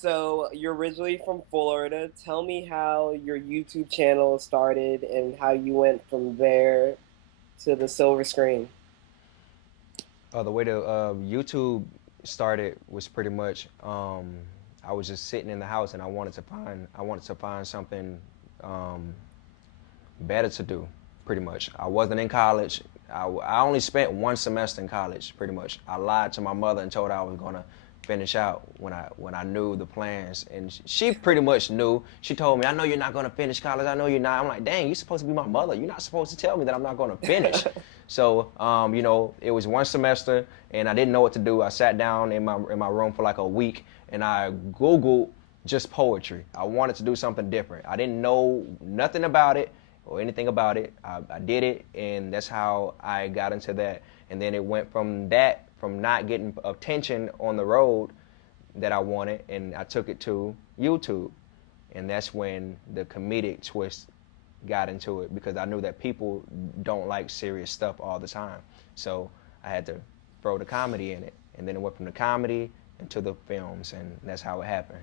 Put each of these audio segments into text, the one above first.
So you're originally from Florida. Tell me how your YouTube channel started and how you went from there to the silver screen. The way the YouTube started was pretty much I was just sitting in the house and I wanted to find something um, better to do. Pretty much, I wasn't in college. I only spent one semester in college. Pretty much, I lied to my mother and told her I was gonna finish out when I knew the plans, and she pretty much knew. She told me, "I know you're not gonna finish college. I know you're not." I'm like, "Dang, you're supposed to be my mother. You're not supposed to tell me that I'm not gonna finish." So, it was one semester, and I didn't know what to do. I sat down in my room for like a week, and I Googled just poetry. I wanted to do something different. I didn't know nothing about it or anything about it. I did it, and that's how I got into that. And then it went from that, from not getting attention on the road that I wanted, and I took it to YouTube. And that's when the comedic twist got into it because I knew that people don't like serious stuff all the time. So I had to throw the comedy in it. And then it went from the comedy into the films, and that's how it happened.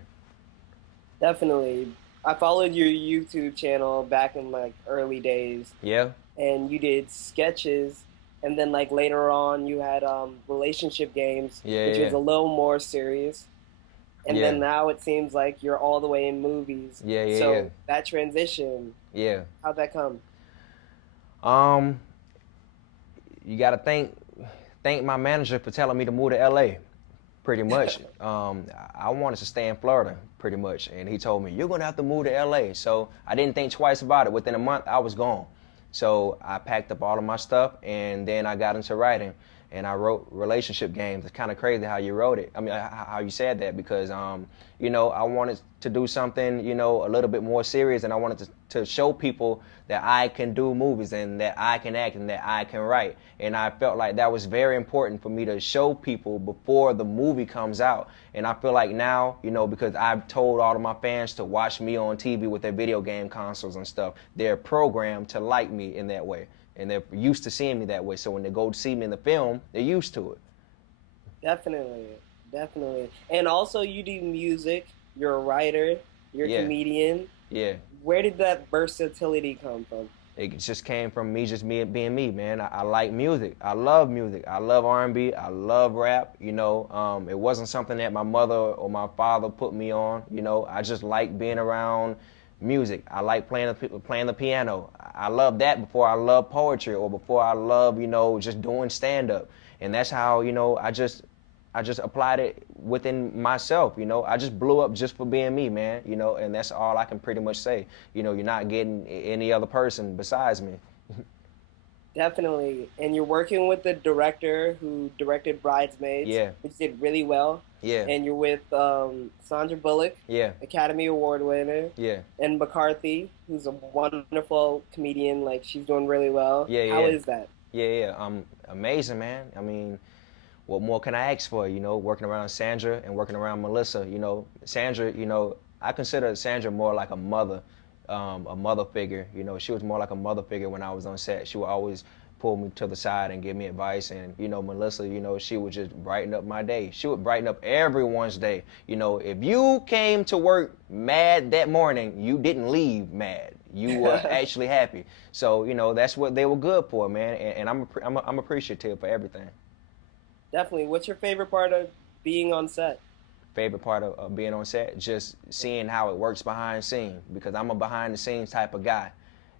Definitely. I followed your YouTube channel back in like early days Yeah, and you did sketches and then like later on you had relationship games yeah, which was yeah, a little more serious. And yeah, then now it seems like you're all the way in movies. yeah, yeah, yeah, So that transition, yeah. how'd that come? Um, you got to thank my manager for telling me to move to LA. Pretty much, I wanted to stay in Florida. Pretty much, and he told me you're gonna have to move to LA. So I didn't think twice about it. Within a month, I was gone. So I packed up all of my stuff, and then I got into writing, and I wrote relationship games. It's kind of crazy how you wrote it. I mean, how you said that because I wanted to do something a little bit more serious, and I wanted to show people that I can do movies and that I can act and that I can write. And I felt like that was very important for me to show people before the movie comes out. And I feel like now, because I've told all of my fans to watch me on TV with their video game consoles and stuff, they're programmed to like me in that way. And they're used to seeing me that way. So when they go see me in the film, they're used to it. Definitely, definitely. And also you do music, you're a writer, you're a Yeah, comedian. yeah. Where did that versatility come from? It just came from me just being me, man. I like music. I love music. I love R&B. I love rap. It wasn't something that my mother or my father put me on. I just like being around music. I like playing the piano. I love that before I love poetry or before I love just doing stand up. And that's how I just applied it within myself. I just blew up just for being me, man. And that's all I can pretty much say. You're not getting any other person besides me. Definitely. And you're working with the director who directed Bridesmaids, Yeah, which did really well. yeah, And you're with Sandra Bullock, yeah, Academy Award winner, yeah, and McCarthy, who's a wonderful comedian. Like she's doing really well. yeah, How yeah, is that? yeah, yeah. Amazing, man. I mean, what more can I ask for? Working around Sandra and working around Melissa. Sandra. I consider Sandra more like a mother figure. She was more like a mother figure when I was on set. She would always pull me to the side and give me advice. And Melissa, she would just brighten up my day. She would brighten up everyone's day. If you came to work mad that morning, you didn't leave mad. You were actually happy. So that's what they were good for, man. And I'm appreciative for everything. Definitely. What's your favorite part of being on set? Favorite part of being on set, just seeing how it works behind scenes because I'm a behind the scenes type of guy.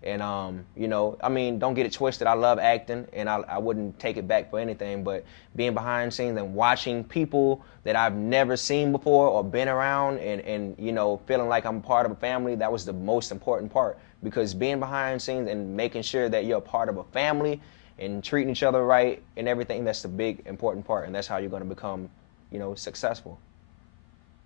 And I mean, don't get it twisted. I love acting, and I wouldn't take it back for anything. But being behind the scenes and watching people that I've never seen before or been around, and feeling like I'm part of a family, that was the most important part. Because being behind the scenes and making sure that you're a part of a family and treating each other right and everything, that's the big important part, and that's how you're going to become, successful.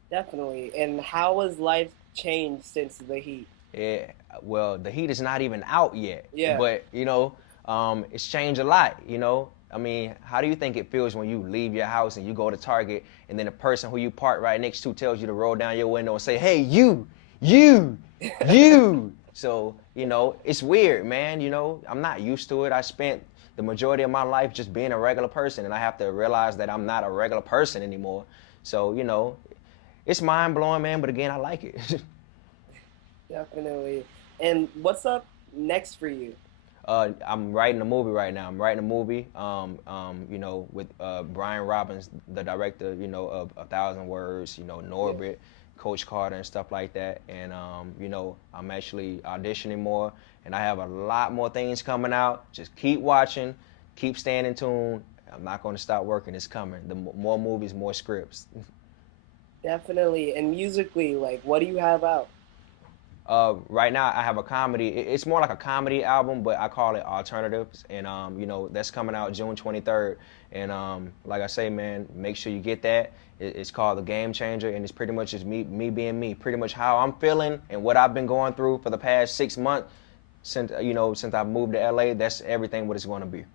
Definitely. And how has life changed since the heat? Yeah, well, the heat is not even out yet, Yeah. but it's changed a lot. I mean, how do you think it feels when you leave your house and you go to Target, and then the person who you park right next to tells you to roll down your window and say, "Hey, you, you." So it's weird, man. I'm not used to it. I spent the majority of my life just being a regular person, and I have to realize that I'm not a regular person anymore. So it's mind blowing, man. But again, I like it. Definitely. And what's up next for you? I'm writing a movie right now. I'm writing a movie, with Brian Robbins, the director, of A Thousand Words, Yeah. Norbit, Coach Carter, and stuff like that. And I'm actually auditioning more, and I have a lot more things coming out. Just keep watching, keep staying in tune. I'm not going to stop working. It's coming. The more movies, more scripts. Definitely. And musically, like, what do you have out? Right now, I have a comedy. It's more like a comedy album, but I call it alternatives, and that's coming out June 23rd. And like I say, man, make sure you get that. It's called The Game Changer, and it's pretty much just me being me, pretty much how I'm feeling and what I've been going through for the past 6 months since I've moved to LA. That's everything what it's going to be.